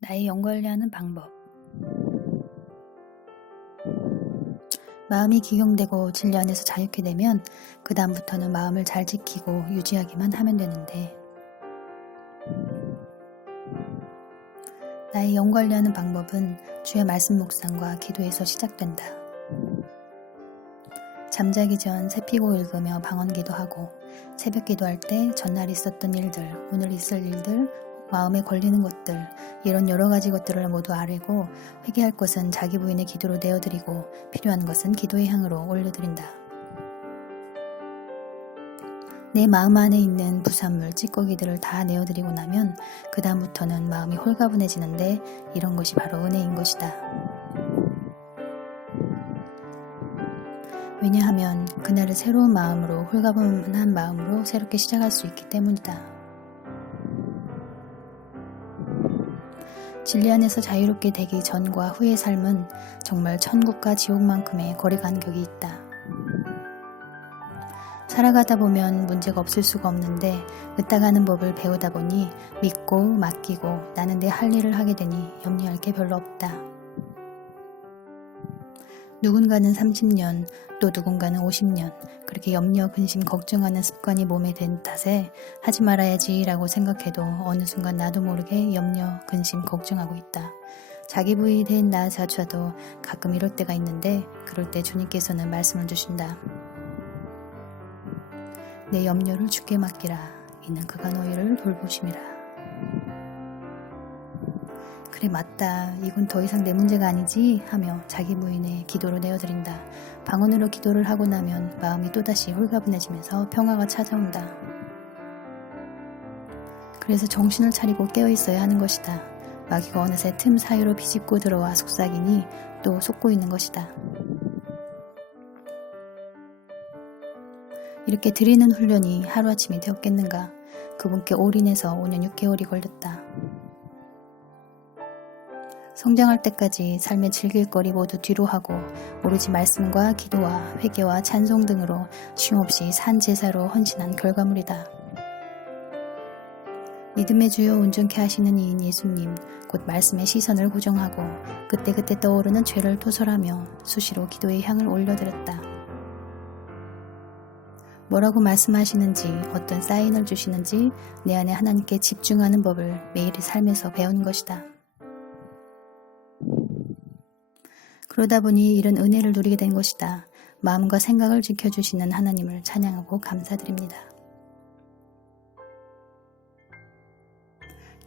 나의 영 관리하는 방법. 마음이 기경되고 진리 안에서 자유케 되면 그 다음부터는 마음을 잘 지키고 유지하기만 하면 되는데, 나의 영 관리하는 방법은 주의 말씀 묵상과 기도에서 시작된다. 잠자기 전 새피고 읽으며 방언 기도하고, 새벽 기도할 때 전날 있었던 일들, 오늘 있을 일들, 마음에 걸리는 것들, 이런 여러 가지 것들을 모두 아뢰고, 회개할 것은 자기 부인의 기도로 내어드리고, 필요한 것은 기도의 향으로 올려드린다. 내 마음 안에 있는 부산물, 찌꺼기들을 다 내어드리고 나면 그 다음부터는 마음이 홀가분해지는데, 이런 것이 바로 은혜인 것이다. 왜냐하면 그날을 새로운 마음으로, 홀가분한 마음으로 새롭게 시작할 수 있기 때문이다. 진리 안에서 자유롭게 되기 전과 후의 삶은 정말 천국과 지옥만큼의 거리 간격이 있다. 살아가다 보면 문제가 없을 수가 없는데, 으따가는 법을 배우다 보니 믿고 맡기고 나는 내 할 일을 하게 되니 염려할 게 별로 없다. 누군가는 30년, 또 누군가는 50년, 그렇게 염려, 근심, 걱정하는 습관이 몸에 된 탓에 하지 말아야지 라고 생각해도 어느 순간 나도 모르게 염려, 근심, 걱정하고 있다. 자기 부인이 된 나 자주도 가끔 이럴 때가 있는데, 그럴 때 주님께서는 말씀을 주신다. 내 염려를 주께 맡기라. 이는 그가 너희를 돌보심이라. 그래, 맞다. 이건 더 이상 내 문제가 아니지 하며 자기 부인의 기도로 내어드린다. 방언으로 기도를 하고 나면 마음이 또다시 홀가분해지면서 평화가 찾아온다. 그래서 정신을 차리고 깨어있어야 하는 것이다. 마귀가 어느새 틈 사이로 비집고 들어와 속삭이니 또 속고 있는 것이다. 이렇게 드리는 훈련이 하루아침이 되었겠는가. 그분께 올인해서 5년 6개월이 걸렸다. 성장할 때까지 삶의 즐길 거리 모두 뒤로 하고 오로지 말씀과 기도와 회개와 찬송 등으로 쉼없이 산 제사로 헌신한 결과물이다. 믿음의 주요 온전케 하시는 이인 예수님, 곧 말씀의 시선을 고정하고 그때그때 떠오르는 죄를 토설하며 수시로 기도의 향을 올려드렸다. 뭐라고 말씀하시는지, 어떤 사인을 주시는지 내 안에 하나님께 집중하는 법을 매일의 삶에서 배운 것이다. 그러다 보니 이런 은혜를 누리게 된 것이다. 마음과 생각을 지켜주시는 하나님을 찬양하고 감사드립니다.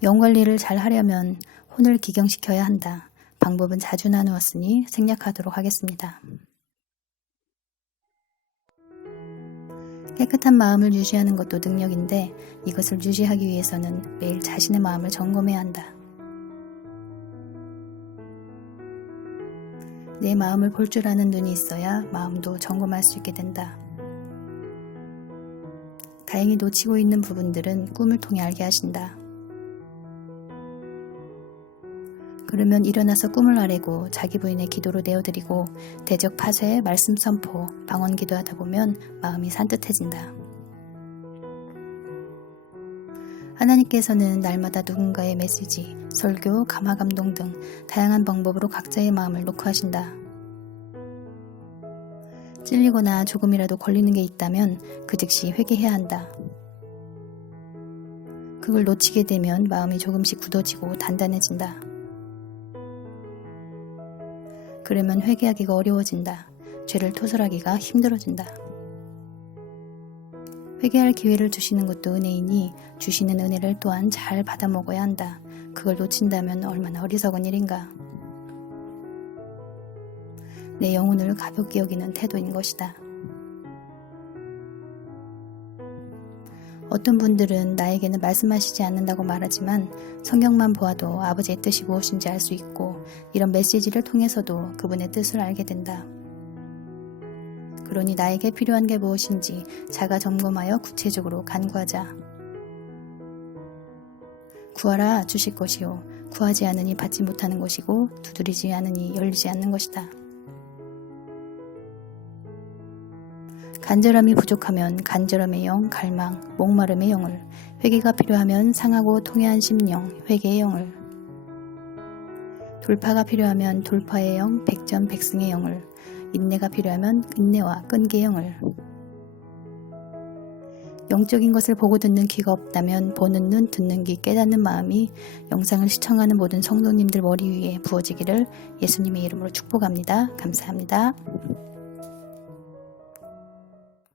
영관리를 잘 하려면 혼을 기경시켜야 한다. 방법은 자주 나누었으니 생략하도록 하겠습니다. 깨끗한 마음을 유지하는 것도 능력인데, 이것을 유지하기 위해서는 매일 자신의 마음을 점검해야 한다. 내 마음을 볼 줄 아는 눈이 있어야 마음도 점검할 수 있게 된다. 다행히 놓치고 있는 부분들은 꿈을 통해 알게 하신다. 그러면 일어나서 꿈을 아뢰고 자기 부인의 기도로 내어드리고 대적 파쇄, 말씀 선포, 방언 기도하다 보면 마음이 산뜻해진다. 하나님께서는 날마다 누군가의 메시지, 설교, 감화감동 등 다양한 방법으로 각자의 마음을 녹화하신다. 찔리거나 조금이라도 걸리는 게 있다면 그 즉시 회개해야 한다. 그걸 놓치게 되면 마음이 조금씩 굳어지고 단단해진다. 그러면 회개하기가 어려워진다. 죄를 토설하기가 힘들어진다. 회개할 기회를 주시는 것도 은혜이니 주시는 은혜를 또한 잘 받아 먹어야 한다. 그걸 놓친다면 얼마나 어리석은 일인가. 내 영혼을 가볍게 여기는 태도인 것이다. 어떤 분들은 나에게는 말씀하시지 않는다고 말하지만 성경만 보아도 아버지의 뜻이 무엇인지 알 수 있고, 이런 메시지를 통해서도 그분의 뜻을 알게 된다. 그러니 나에게 필요한 게 무엇인지 자가 점검하여 구체적으로 간구하자. 구하라 주실 것이요, 구하지 않으니 받지 못하는 것이고, 두드리지 않으니 열리지 않는 것이다. 간절함이 부족하면 간절함의 영, 갈망, 목마름의 영을, 회개가 필요하면 상하고 통해한 심령, 회개의 영을, 돌파가 필요하면 돌파의 영, 백전백승의 영을, 인내가 필요하면 인내와 끈기의 영을. 영적인 것을 보고 듣는 귀가 없다면 보는 눈, 듣는 귀, 깨닫는 마음이 영상을 시청하는 모든 성도님들 머리 위에 부어지기를 예수님의 이름으로 축복합니다. 감사합니다.